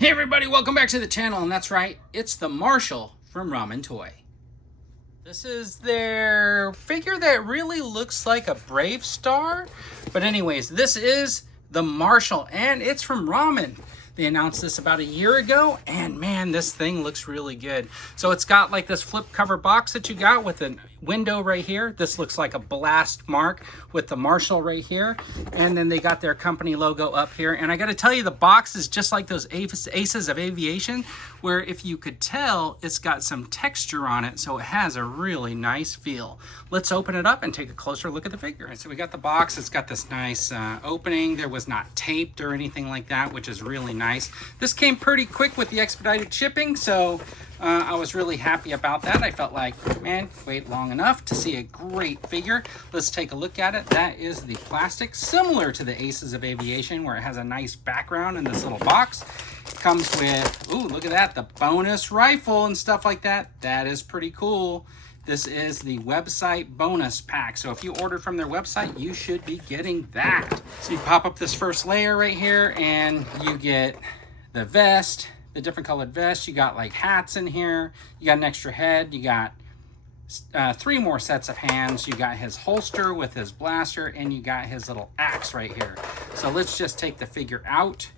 Hey everybody, welcome back to the channel, and that's right, it's the Marshal from Ramen Toy. This is their figure that really looks like a Brave Starr, but anyways, this is the Marshal, and it's from Ramen. They announced this about a year ago, and man, this thing looks really good. So it's got like this flip cover box that you got with a window right here. This looks like a blast mark with the Marshal right here. And then they got their company logo up here. And I gotta tell you, the box is just like those Aces of Aviation, where if you could tell, it's got some texture on it, so it has a really nice feel. Let's open it up and take a closer look at the figure. And so we got the box, it's got this nice opening. There was not taped or anything like that, which is really nice. This came pretty quick with the expedited shipping, so I was really happy about that. I felt like, man, wait long enough to see a great figure. Let's take a look at it. That is the plastic, similar to the Aces of Aviation, where it has a nice background in this little box. It comes with, ooh, look at that, the bonus rifle and stuff like that. That is pretty cool. This is the website bonus pack. So if you ordered from their website, you should be getting that. So you pop up this first layer right here and you get the vest, the different colored vest. You got like hats in here. You got an extra head. You got 3 more sets of hands. You got his holster with his blaster, and you got his little axe right here. So let's just take the figure out.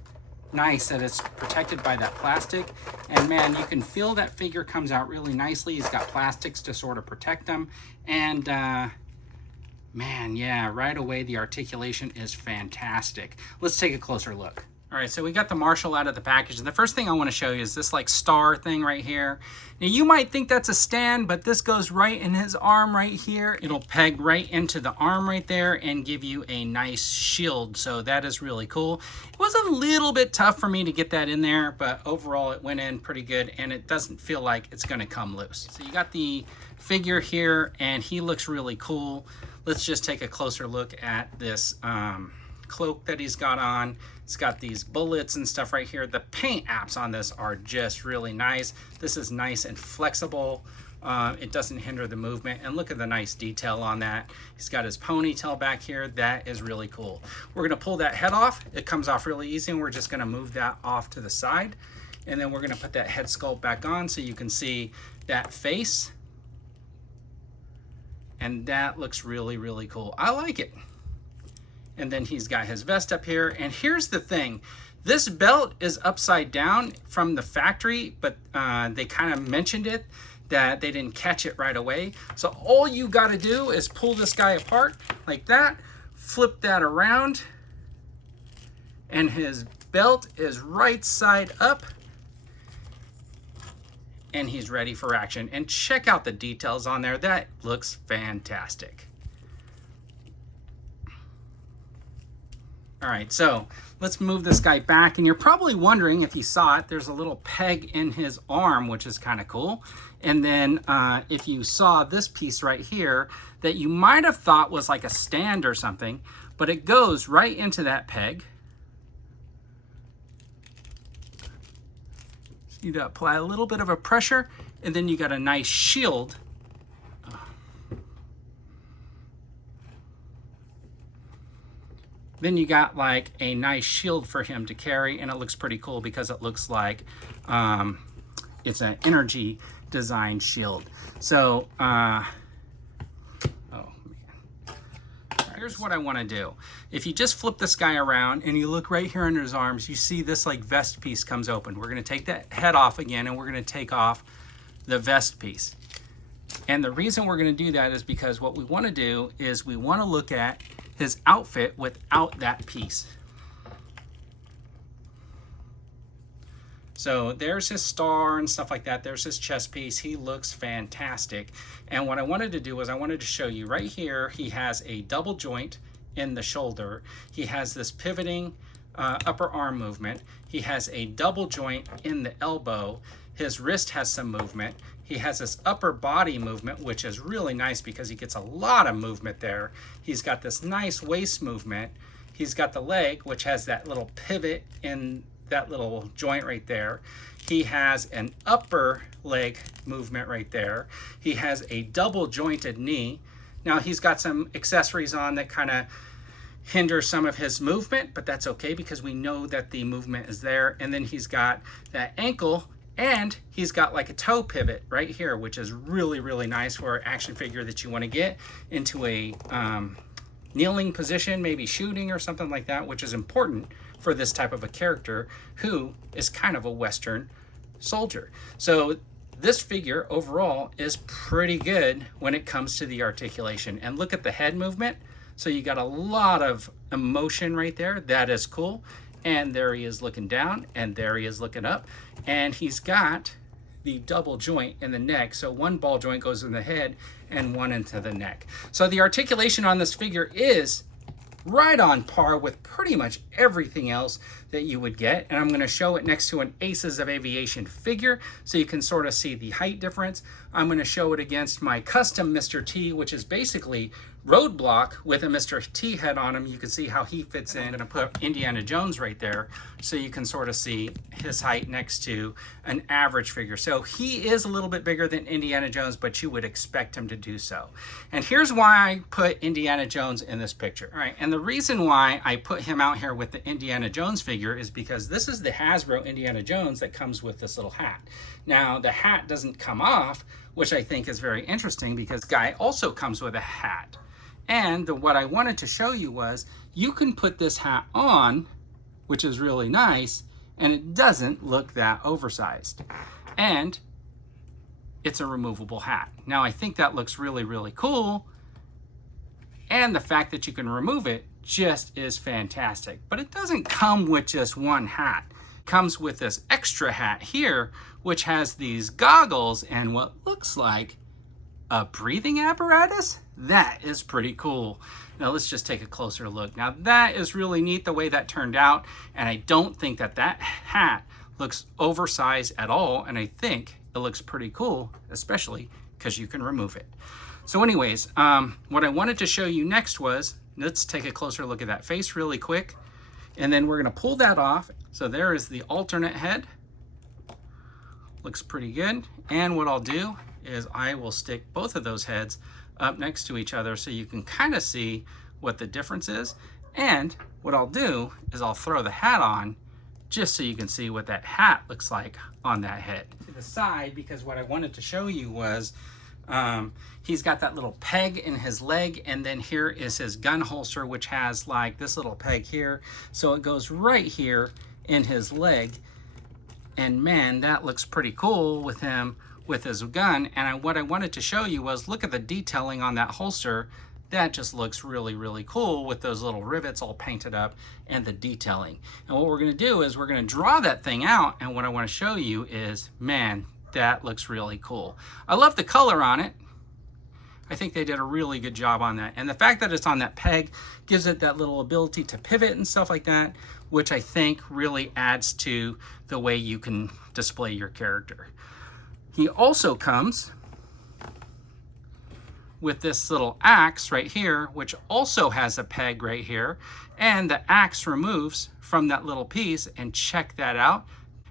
Nice that it's protected by that plastic, and man, you can feel that figure comes out really nicely. He's got plastics to sort of protect them, and man, yeah, right away the articulation is fantastic. Let's take a closer look. All right, so we got the Marshal out of the package, and the first thing I want to show you is this like star thing right here. Now you might think that's a stand, but this goes right in his arm right here. It'll peg right into the arm right there and give you a nice shield, so that is really cool. It was a little bit tough for me to get that in there, but overall it went in pretty good, and it doesn't feel like it's gonna come loose. So you got the figure here, and he looks really cool. Let's just take a closer look at this cloak that he's got on. It's got these bullets and stuff right here. The paint apps on this are just really nice. This is nice and flexible. It doesn't hinder the movement, and look at the nice detail on that. He's got his ponytail back here. That is really cool. We're gonna pull that head off. It comes off really easy, and we're just gonna move that off to the side, and then we're gonna put that head sculpt back on so you can see that face, and that looks really, really cool. I like it. And then he's got his vest up here. And here's the thing. This belt is upside down from the factory, but they kind of mentioned it, that they didn't catch it right away. So all you got to do is pull this guy apart like that, flip that around, and his belt is right side up, and he's ready for action. And check out the details on there. That looks fantastic. All right, so let's move this guy back, and you're probably wondering, if you saw it, there's a little peg in his arm, which is kind of cool. And then if you saw this piece right here that you might have thought was like a stand or something, but it goes right into that peg. Just need to apply a little bit of a pressure, and then you got a nice shield. Then you got like a nice shield for him to carry, and it looks pretty cool because it looks like it's an energy design shield. So, oh man. Here's what I want to do. If you just flip this guy around and you look right here under his arms, you see this like vest piece comes open. We're going to take that head off again, and we're going to take off the vest piece. And the reason we're going to do that is because what we want to do is we want to look at his outfit without that piece. So there's his star and stuff like that. There's his chest piece. He looks fantastic. And what I wanted to do was I wanted to show you right here, he has a double joint in the shoulder. He has this pivoting upper arm movement. He has a double joint in the elbow. His wrist has some movement. He has this upper body movement, which is really nice because he gets a lot of movement there. He's got this nice waist movement. He's got the leg, which has that little pivot in that little joint right there. He has an upper leg movement right there. He has a double jointed knee. Now he's got some accessories on that kind of hinder some of his movement, but that's okay because we know that the movement is there. And then he's got that ankle, and he's got like a toe pivot right here, which is really, really nice for an action figure that you want to get into a kneeling position, maybe shooting or something like that, which is important for this type of a character who is kind of a Western soldier. So this figure overall is pretty good when it comes to the articulation. And look at the head movement. So you got a lot of emotion right there. That is cool. And there he is looking down, and there he is looking up. And he's got the double joint in the neck. So one ball joint goes in the head and one into the neck. So the articulation on this figure is right on par with pretty much everything else that you would get. And I'm going to show it next to an Aces of Aviation figure so you can sort of see the height difference. I'm going to show it against my custom Mr. T, which is basically Roadblock with a Mr. T head on him. You can see how he fits in. I'm going to put Indiana Jones right there so you can sort of see his height next to an average figure. So he is a little bit bigger than Indiana Jones, but you would expect him to do so. And here's why I put Indiana Jones in this picture. All right, and the reason why I put him out here with the Indiana Jones figure is because this is the Hasbro Indiana Jones that comes with this little hat. Now, the hat doesn't come off, which I think is very interesting because this guy also comes with a hat. And what I wanted to show you was you can put this hat on, which is really nice, and it doesn't look that oversized. And it's a removable hat. Now, I think that looks really, really cool. And the fact that you can remove it just is fantastic. But it doesn't come with just one hat. It comes with this extra hat here, which has these goggles and what looks like a breathing apparatus. That is pretty cool. Now let's just take a closer look. Now that is really neat the way that turned out, and I don't think that that hat looks oversized at all, and I think it looks pretty cool, especially because you can remove it. So anyways, what I wanted to show you next was, let's take a closer look at that face really quick, and then we're going to pull that off. So there is the alternate head. Looks pretty good. And what I'll do is I will stick both of those heads up next to each other so you can kind of see what the difference is. And what I'll do is I'll throw the hat on just so you can see what that hat looks like on that head. To the side, because what I wanted to show you was he's got that little peg in his leg, and then here is his gun holster, which has like this little peg here. So it goes right here in his leg. And man, that looks pretty cool with him with his gun. And what I wanted to show you was, look at the detailing on that holster. That just looks really, really cool with those little rivets all painted up and the detailing. And what we're gonna do is we're gonna draw that thing out, and what I wanna show you is, man, that looks really cool. I love the color on it. I think they did a really good job on that. And the fact that it's on that peg gives it that little ability to pivot and stuff like that, which I think really adds to the way you can display your character. He also comes with this little axe right here, which also has a peg right here. And the axe removes from that little piece, and check that out.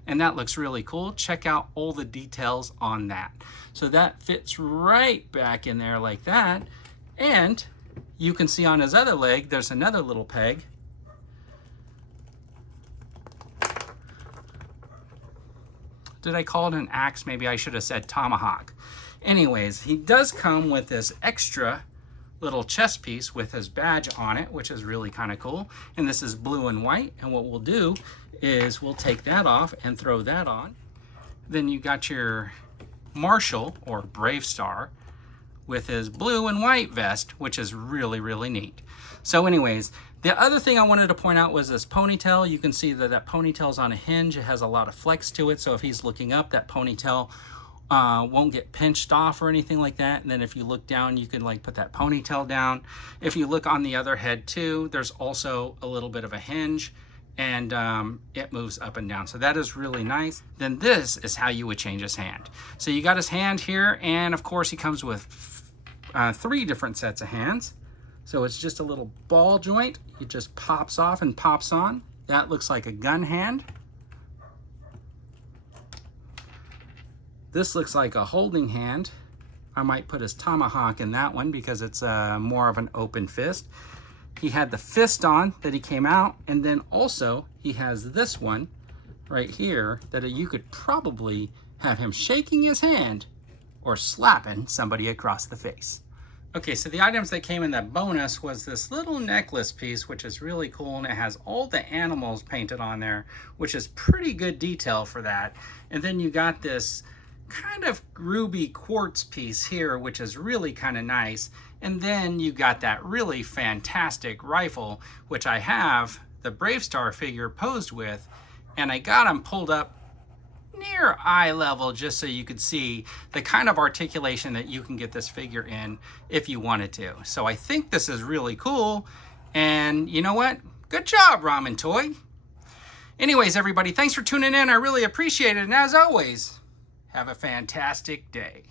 And that looks really cool. Check out all the details on that. So that fits right back in there like that. And you can see on his other leg, there's another little peg. Did I call it an axe? Maybe I should have said tomahawk. Anyways, he does come with this extra little chest piece with his badge on it, which is really kind of cool. And this is blue and white. And what we'll do is we'll take that off and throw that on. Then you got your Marshal or Brave Starr with his blue and white vest, which is really, really neat. So anyways, the other thing I wanted to point out was this ponytail. You can see that that ponytail's on a hinge. It has a lot of flex to it. So if he's looking up, that ponytail won't get pinched off or anything like that. And then if you look down, you can like put that ponytail down. If you look on the other head too, there's also a little bit of a hinge, and it moves up and down. So that is really nice. Then this is how you would change his hand. So you got his hand here, and of course he comes with 3 different sets of hands. So it's just a little ball joint. It just pops off and pops on. That looks like a gun hand. This looks like a holding hand. I might put his tomahawk in that one because it's more of an open fist. he had the fist on that he came out, and then also he has this one right here that you could probably have him shaking his hand or slapping somebody across the face. Okay, so the items that came in that bonus was this little necklace piece, which is really cool, and it has all the animals painted on there, which is pretty good detail for that. And then you got this kind of ruby quartz piece here, which is really kind of nice. And then you got that really fantastic rifle, which I have the Brave Starr figure posed with, and I got him pulled up near eye level just so you could see the kind of articulation that you can get this figure in if you wanted to. So I think this is really cool, and you know what? Good job, Ramen Toy. Anyways, everybody, thanks for tuning in. I really appreciate it, and as always, have a fantastic day.